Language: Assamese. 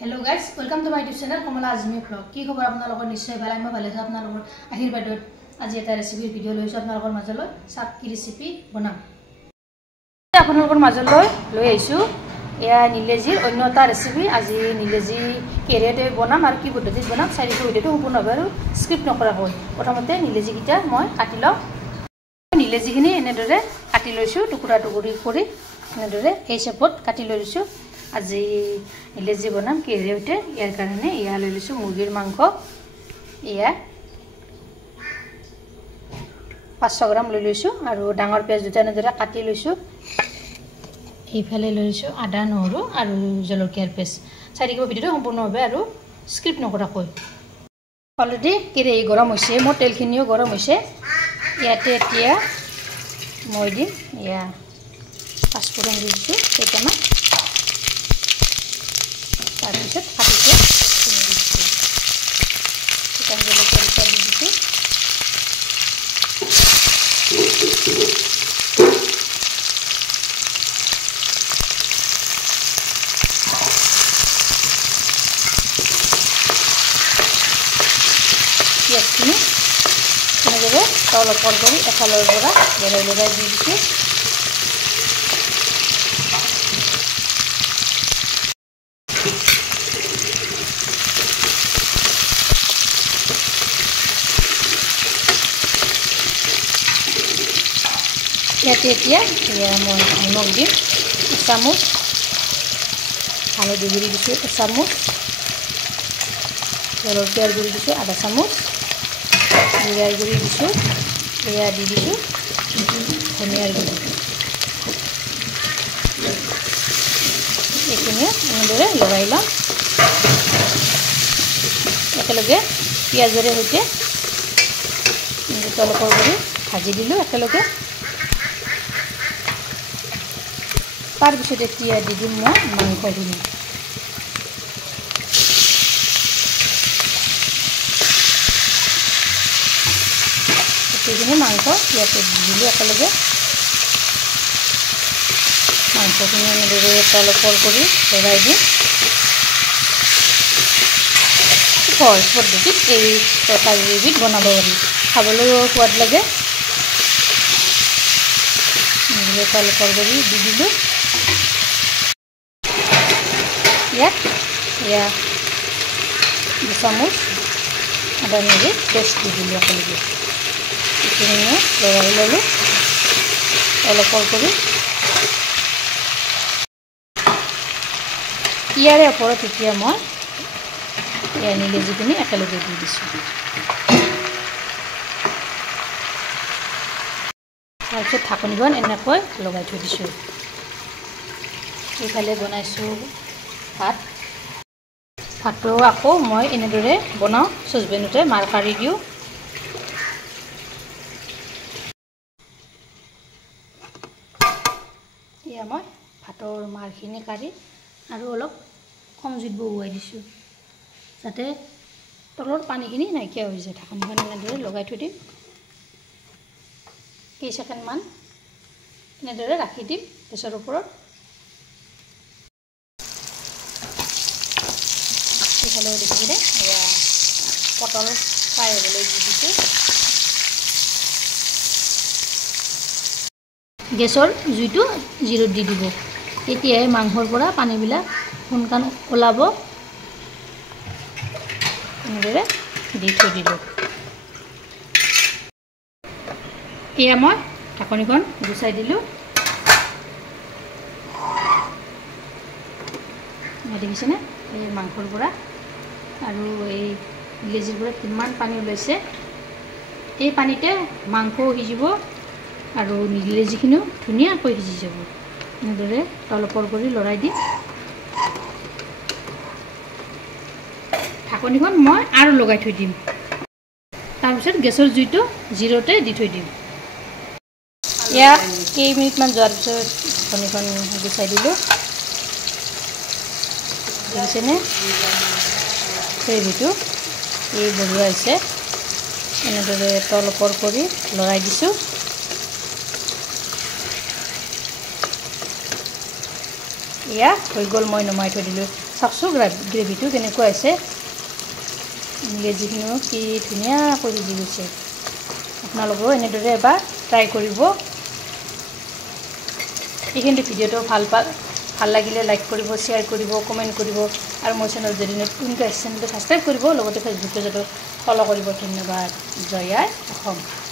Hello guys, welcome to my YouTube channel Kamala Azmi Vlog. কি খবৰ আপোনালোকৰ নিশ্চয় ভাল মই ভালে আছো আপোনালোকৰ আশীৰ্বাদত আজি এটা ৰেচিপি ভিডিও লৈছো আপোনালোকৰ মাজলৈ সাত কি ৰেচিপি বনাম আপোনালোকৰ মাজলৈ লৈ আইছো এয়া নিলেজিৰ অন্য এটা ৰেচিপি আজি নিলেজি কেৰেতে বনাম আৰু কি পদ্ধতিত বনাম চাৰিটো ভিডিওটো সম্পূৰ্ণভাৱে আৰু স্ক্ৰিপ্ট নকৰা হয় প্ৰথমতে নিলেজি কিটা মই কাটি লম নিলেজিখিনি এনেদৰে কাটি লৈছো টুকুৰা টুকুৰি কৰি এনেদৰে এই শেপত কাটি লৈছো আজি নিলেজি বনাম কেৰেতে ইয়াৰ কাৰণে ইয়া লৈ লৈছো মুৰ্গীৰ মাংস ইয়া 500 গ্ৰাম লৈ লৈছো আৰু ডাঙৰ পিয়াজ দুটা এনেদৰে কাটি লৈছো এইফালে লৈছো আদা নহৰু আৰু জলকীয়াৰ পেষ্ট চাৰিটো ভিডিওটো সম্পূৰ্ণভাৱে আৰু স্ক্ৰিপ্ট নকৰাকৈ অলৰেডি কেৰাহী গৰম হৈছে মোৰ তেলখিনিও গৰম হৈছে ইয়াতে এতিয়া মই দিম ইয়া পাঁচফোৰণ দিছো কেইটামান তাৰপিছত কাটিছে চিকেন জলকীয়া দুটা দি দিছো পিঁয়াজখিনি এনেদৰে তল ওপৰ কৰি এফালৰ পৰা লৰাই লৰাই দি দিছো ইয়াতে এতিয়া মই নিমখ দিম চামুচ হালধি গুড়ি দিছোঁ চামুচ জলকীয়াৰ গুড়ি দিছোঁ আধা চামুচ জিৰাৰ গুড়ি দিছোঁ এয়া দি দিছোঁ ধনিয়াৰ গুড়ি এইখিনি এনেদৰে লগাই ল'ম একেলগে পিঁয়াজৰে সৈতে তলকৰ কৰি ভাজি দিলোঁ একেলগে তাৰপিছত এতিয়া দি দিম মই মাংসখিনি গোটেইখিনি মাংস ইয়াতে দি দিলোঁ একেলগে মাংসখিনি এনেদৰে তল ওপৰ কৰি লৰাই দিম সহজ পদ্ধতিত এই তৰকাৰীবিধ বনাব পাৰি খাবলৈও সোৱাদ লাগে তল ওপৰ কৰি দি দিলোঁ ইয়া 2 চামুচ আদা নহৰু পেষ্ট দি দিলোঁ একেলগে এইখিনি লৰাই ল'লোঁ অলপ কৰি ইয়াৰে ওপৰত এতিয়া মই নিলেজিখিনি একেলগে দি দিছোঁ তাৰপিছত ঢাকনিখন এনেকৈ লগাই থৈ দিছোঁ এইফালে বনাইছোঁ ভাতটো আকৌ মই এনেদৰে বনাওঁ চচপেনতে মাৰ কাঢ়ি দিওঁ এয়া মই ভাতৰ মাৰখিনি কাঢ়ি আৰু অলপ কম জুইত বহুৱাই দিছোঁ যাতে তলৰ পানীখিনি নাইকিয়া হৈ যায় ঢাকনিখন এনেদৰে লগাই থৈ দিম কেইছেকেণ্ডমান এনেদৰে ৰাখি দিম গেছৰ ওপৰত এইফালেও দেখিছিলে এয়া পটল ফ্ৰাই হ'বলৈ দি দিছোঁ গেছৰ জুইটো জিৰোত দি দিব তেতিয়াহে মাংসৰ পৰা পানীবিলাক সোনকালে ওলাব এনেদৰে দি থৈ দিলোঁ এয়া মই ঢাকনিখন গুচাই দিলোঁ দেখিছেনে এই মাংসৰ পৰা আৰু এই নিলেজিৰ পৰা কিমান পানী ওলাইছে এই পানীতে মাংসও সিজিব আৰু নিলেজিখিনিও ধুনীয়াকৈ সিজি যাব এনেদৰে তল ওপৰ কৰি লৰাই দিম ঢাকনিখন মই আৰু লগাই থৈ দিম তাৰপিছত গেছৰ জুইটো জিৰ'তে দি থৈ দিম এয়া কেইমিনিটমান যোৱাৰ পিছত ঢাকনিখন গুচাই দিলোঁ দেখিছেনে গ্ৰেভিটো এই বঢ়িয়া হৈছে এনেদৰে তল ওপৰ কৰি লৰাই দিছোঁ এয়া হৈ গ'ল মই নমাই থৈ দিলোঁ চাওকচোন গ্ৰেভিটো কেনেকুৱা হৈছে ইংৰাজীখিনিও কি ধুনীয়াকৈ সিজি গৈছে আপোনালোকেও এনেদৰে এবাৰ ট্ৰাই কৰিব এইখিনি ভিডিঅ'টো ভাল লাগিলে লাইক কৰিব শ্বেয়াৰ কৰিব কমেণ্ট কৰিব আৰু মোৰ চেনেল যদি নতুনকৈ আছে চেনেলটো ছাবস্ক্ৰাইব কৰিব লগতে ফেচবুক পেজতো ফ'ল' কৰিব ধন্যবাদ জয় আই অসম